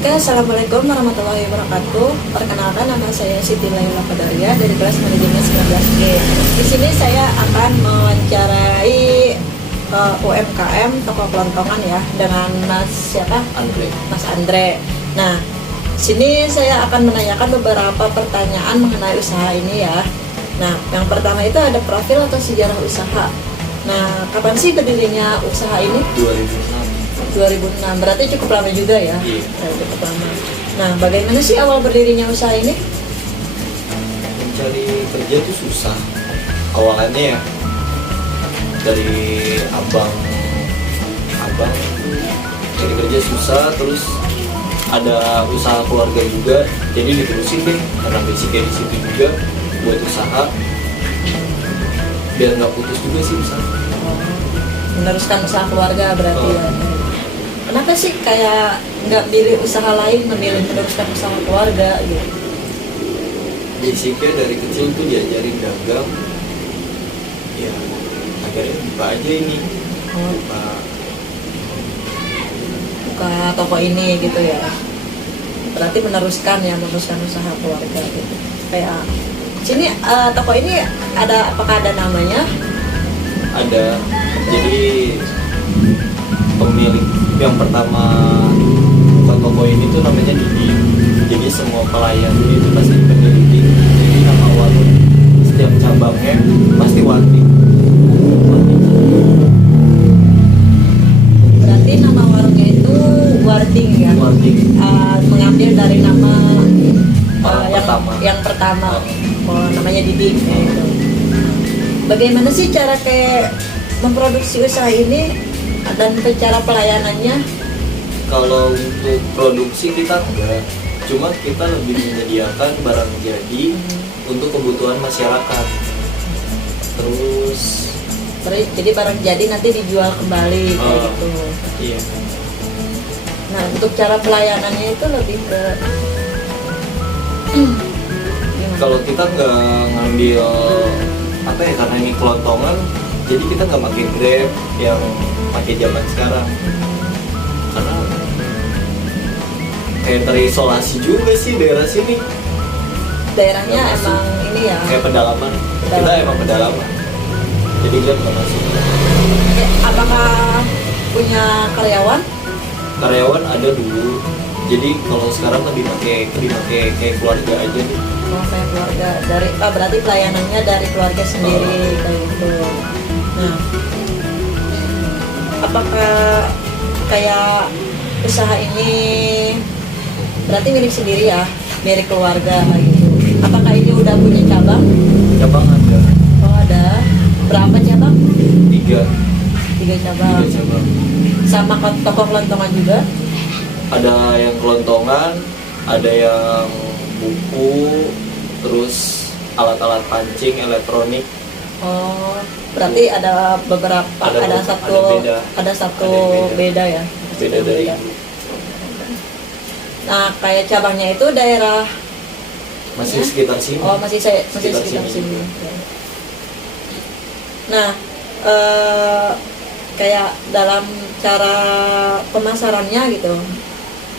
Oke, Assalamualaikum warahmatullahi wabarakatuh. Perkenalkan, nama saya Siti Laila Padaria dari kelas manajemen 19G. Di sini saya akan mewawancarai UMKM toko kelontongan ya dengan Mas siapa? Mas Andre. Nah, sini saya akan menanyakan beberapa pertanyaan mengenai usaha ini ya. Nah, yang pertama itu ada profil atau sejarah usaha. Nah, kapan sih berdirinya usaha ini? 2006, berarti cukup lama juga ya? Iya. Cukup lama. Nah, bagaimana sih awal berdirinya usaha ini? Mencari kerja itu susah awalannya ya, dari abang cari kerja susah, terus ada usaha keluarga juga, jadi diterusin deh karena basicnya di situ juga buat usaha biar nggak putus juga sih usaha. Meneruskan usaha keluarga berarti Oh. ya? Kenapa sih kayak nggak milih usaha lain, memilih meneruskan usaha keluarga gitu? Basicnya dari kecil tuh diajarin dagang, ya akhirnya buka aja ini, Oh, buka toko ini gitu ya? Berarti meneruskan usaha keluarga gitu. Kayak sini toko ini apakah ada namanya? ada. Jadi pemilik yang pertama buka toko ini tuh namanya Didi, jadi semua pelayan itu pasti peneliti, jadi nama warung setiap cabangnya pasti Wati. Berarti nama warungnya itu Warting ya? Wati. Mengambil dari nama Yang pertama. Oh, namanya Didi gitu. Bagaimana sih cara kayak memproduksi usaha ini dan cara pelayanannya? Kalau untuk produksi kita enggak, cuma kita lebih menyediakan barang jadi untuk kebutuhan masyarakat. Terus Jadi barang jadi nanti dijual kembali kayak gitu. iya, Nah, untuk cara pelayanannya itu lebih ke gimana? kalau kita nggak ngambil apa ya, karena ini kelontongan, jadi kita nggak pakai Grab yang pakai zaman sekarang, karena kayak terisolasi juga sih daerah sini, Daerahnya nggak masuk. emang ini ya. kayak pedalaman. Kita emang pedalaman, jadi Grab nggak masuk. Apakah punya karyawan? Karyawan ada dulu, jadi kalau sekarang lebih pakai kayak keluarga aja nih. Oh, kayak keluarga berarti pelayanannya dari keluarga sendiri kayak gitu. Nah, apakah kayak usaha ini berarti milik sendiri ya, milik keluarga gitu? Apakah ini udah punya cabang? Cabang ada Oh, ada. Berapa cabang? 3 3 cabang. cabang. Sama toko kelontongan juga? Ada yang kelontongan, ada yang buku, terus alat-alat pancing, elektronik. Oh, berarti ada beberapa, ada satu beda. ada satu Ada yang beda ya. Beda dari itu. Nah, kayak cabangnya itu daerah Masih Ya. sekitar sini. masih Sekitar sekitar sini. sini. Nah, kayak dalam cara pemasarannya gitu,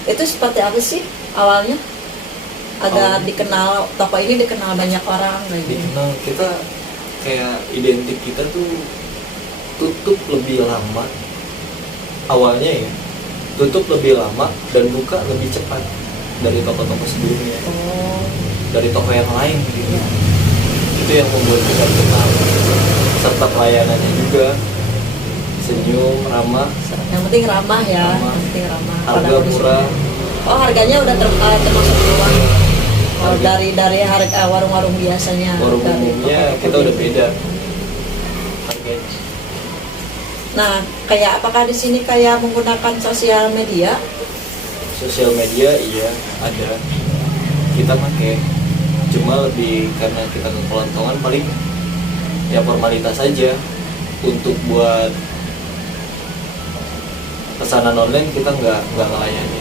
itu seperti apa sih awalnya? Agar dikenal, toko ini dikenal banyak orang kayak gitu. Dikenal, kita kayak identik kita tuh tutup lebih lama awalnya ya, tutup lebih lama dan buka lebih cepat dari toko-toko sebelumnya, Oh, dari toko yang lain gitu. Itu yang membuat kita kenal, serta pelayanannya juga senyum, ramah, yang penting ramah ya, Ramah. yang penting ramah. harga Pada kondisi- murah. Oh, harganya udah termasuk murah. Oh, Harga- dari harga warung-warung biasanya. warung dari umumnya toko-toko kita udah biasa. beda harganya. Nah, kayak apakah di sini kayak menggunakan sosial media? Sosial media iya ada, kita pakai, cuma lebih karena kita ke kelontongan paling ya formalitas saja. Untuk buat pesanan online kita nggak ngelayani.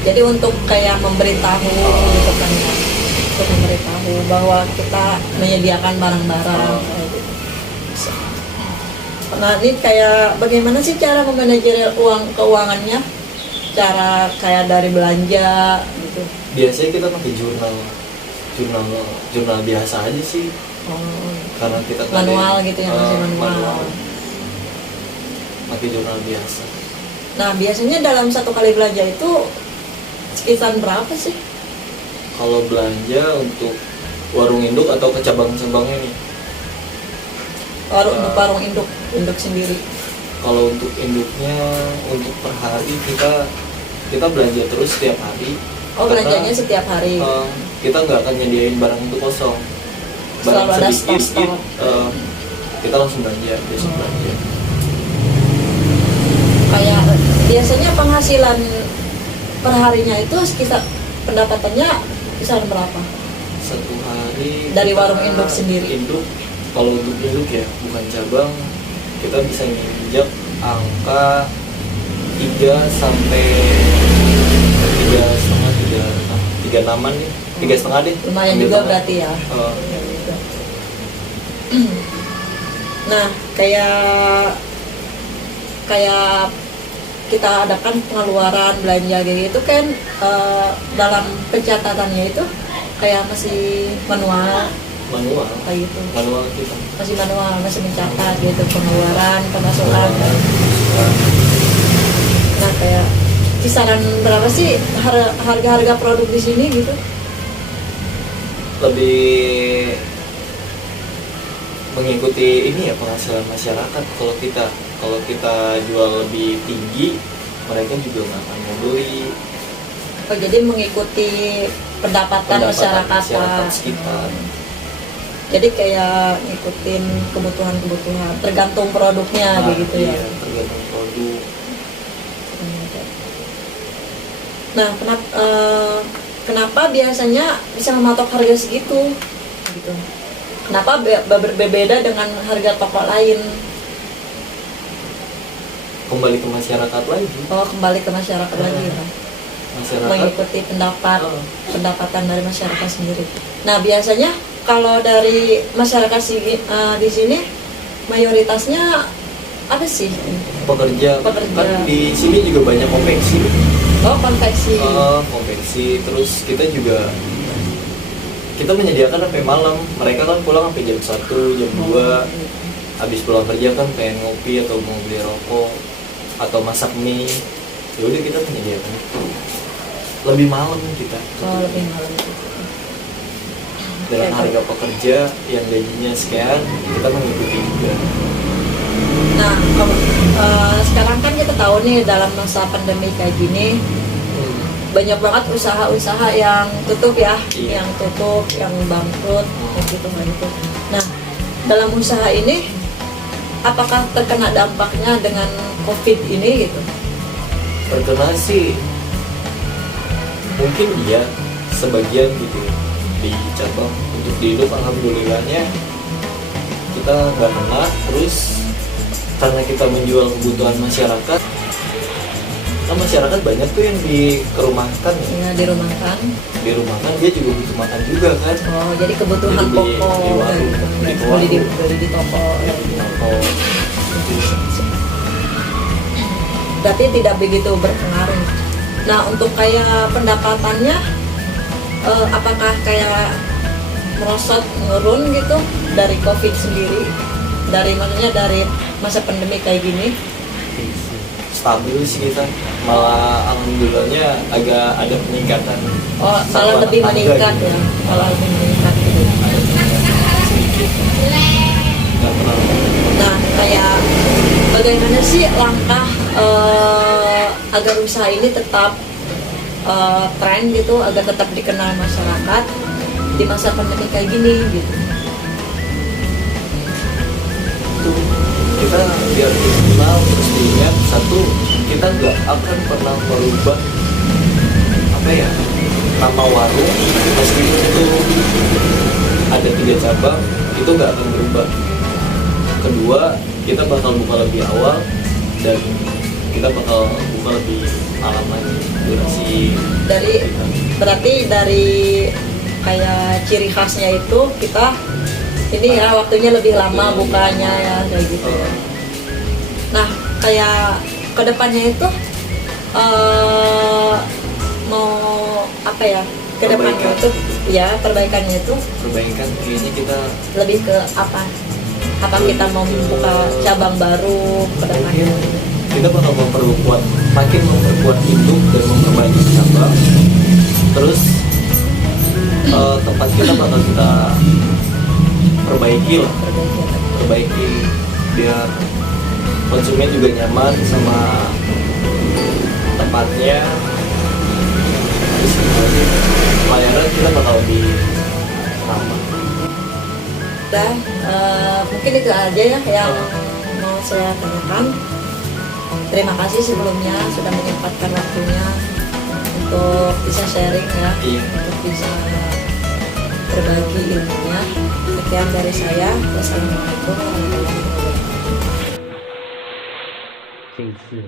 Jadi untuk kayak memberitahu gitu kan ya, untuk memberitahu bahwa kita menyediakan barang-barang kayak gitu. Nah, ini kayak bagaimana sih cara memanajeri keuangannya? cara kayak dari belanja gitu? Biasanya kita pakai jurnal biasa aja sih, Oh, karena kita manual gitu ya, masih manual. pakai jurnal biasa. Nah, biasanya dalam satu kali belanja itu sekitar berapa sih? Kalau belanja untuk warung induk atau ke cabang-cabangnya nih? Untuk warung induk sendiri. Kalau untuk induknya, untuk per hari kita belanja terus setiap hari. Oh, Karena, belanjanya setiap hari. kita nggak akan nyediain barang itu kosong. Barang Selalu ada sedikit, stok-stok. kita langsung belanja, biasa belanja. Kayak biasanya penghasilan per harinya itu sekitar pendapatannya kisaran berapa? Satu hari Dari kita- warung induk sendiri? Induk, kalau untuk induk ya, bukan cabang, kita bisa nginjak angka 3 sampai 3,5 nih, 3,5 deh. Lumayan Ambil juga tengah. berarti ya. Eh, Nah, kayak kita adakan pengeluaran belanja kayak gitu kan, dalam pencatatannya itu kayak masih manual manual kayak gitu. manual kita Masih manual, masih mencatat gitu pengeluaran, pemasukan. Nah, kayak kisaran berapa sih harga-harga produk di sini gitu? lebih mengikuti ini ya, penghasilan masyarakat. Kalau kita jual lebih tinggi, mereka juga nggak akan mau beli. Oh, jadi mengikuti pendapatan masyarakat sekitar. Jadi kayak ngikutin kebutuhan tergantung produknya begitu ya. Iya, tergantung produk. Nah, kenapa biasanya bisa mematok harga segitu? Gitu. Kenapa berbeda dengan harga toko lain? Kembali ke masyarakat lagi. Oh, kembali ke masyarakat lagi ya. Masyarakat Mengikuti pendapatan dari masyarakat sendiri. Nah, biasanya kalau dari masyarakat di sini mayoritasnya apa sih? pekerja. Kan di sini juga banyak konveksi. Oh, konveksi. Konveksi. Terus kita menyediakan sampai malam. Mereka kan pulang sampai jam 1, jam 2. Habis pulang kerja kan pengen ngopi atau mau beli rokok atau masak mie. Ya udah, kita menyediakan itu. Lebih malam kita. Oh, lebih malam. Dengan Oke. harga pekerja yang gajinya sekian, kita mengikuti juga. Nah, sekarang kan kita tahu nih dalam masa pandemi kayak gini banyak banget usaha-usaha yang tutup ya, Iya. yang tutup, yang bangkrut, kayak gitu. Nah, dalam usaha ini apakah terkena dampaknya dengan COVID ini gitu? Terkena sih mungkin iya, sebagian gitu ya, di cabang. Untuk di hidup alhamdulillahnya kita nggak kena. Terus karena kita menjual kebutuhan masyarakat, kan masyarakat banyak tuh yang kerumahkan ya. Ya, dirumahkan. Di rumah kan dia juga butuh makan juga kan. Oh, jadi kebutuhan Jadi beli pokok di warung, gitu. beli ke Beli warung. beli di toko. Oh, Berarti tidak begitu berpengaruh. Nah, untuk kayak pendapatannya, apakah kayak merosot nurun gitu dari COVID sendiri? Maksudnya dari masa pandemi kayak gini? stabil sih kita. Malah alhamdulillahnya agak ada peningkatan. Oh, malah Satuan lebih tetangga meningkat gitu. ya, malah lebih meningkat gitu. Sedikit. Nggak terlalu. Nah, kayak bagaimana sih langkah agar usaha ini tetap tren gitu, agar tetap dikenal masyarakat di masa pandemi kayak gini gitu? Itu kita biar dikenal, terus diingat. Satu, kita nggak akan pernah merubah nama warung, meskipun itu ada 3 cabang, itu nggak akan berubah. Kedua, kita bakal buka lebih awal dan kita bakal buka lebih malam lagi durasi kita. Berarti dari kayak ciri khasnya itu kita ini ya waktunya lebih lama bukanya ya kayak gitu. Nah, kayak kedepannya itu mau apa ya, ke depannya Perbaikan. itu ya perbaikannya itu Perbaikan kayaknya kita lebih ke apa kita mau membuka cabang baru ke depannya. mungkin kita bakal makin memperkuat induk dan memperbaiki cabang. Terus tempat kita bakal kita perbaiki lah, perbaiki biar konsumen juga nyaman sama tempatnya. Pelayanan kita bakal lebih ramah. Udah, mungkin itu aja ya yang mau saya tanyakan. Terima kasih sebelumnya sudah menyempatkan waktunya untuk bisa sharing ya, Iya. untuk bisa berbagi ilmunya. Sekian dari saya. Wassalamualaikum warahmatullahi wabarakatuh. 这一次